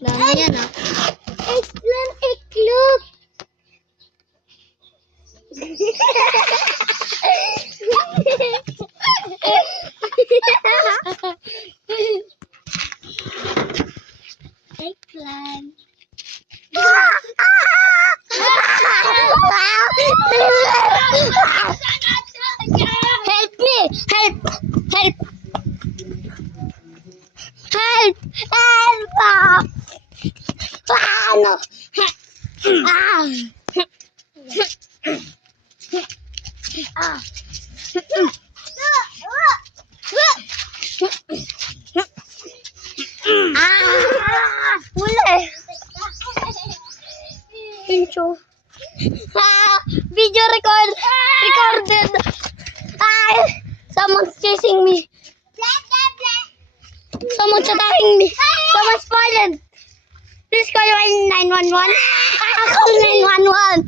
Dami yan ah. Eggplant, iklog. Eggplant. Help me! Help! Help! Help! Help! Ano? Ah! Ah! Huli! Pincho. Video recorded. Someone's chasing me. Someone's attacking me. Someone's violent. Please call 911. Call 911.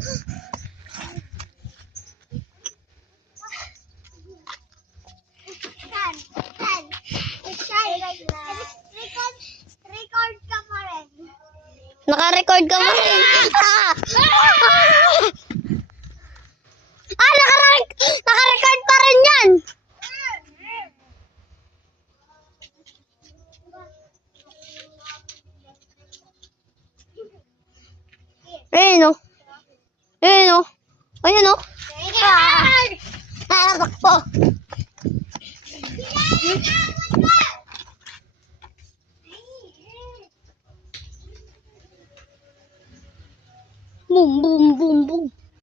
Record ka pa rin. Naka-record ka mo rin. Naka-record pa rin yan. Ayun o. Ayun o. Ayun o. Nakatakbo.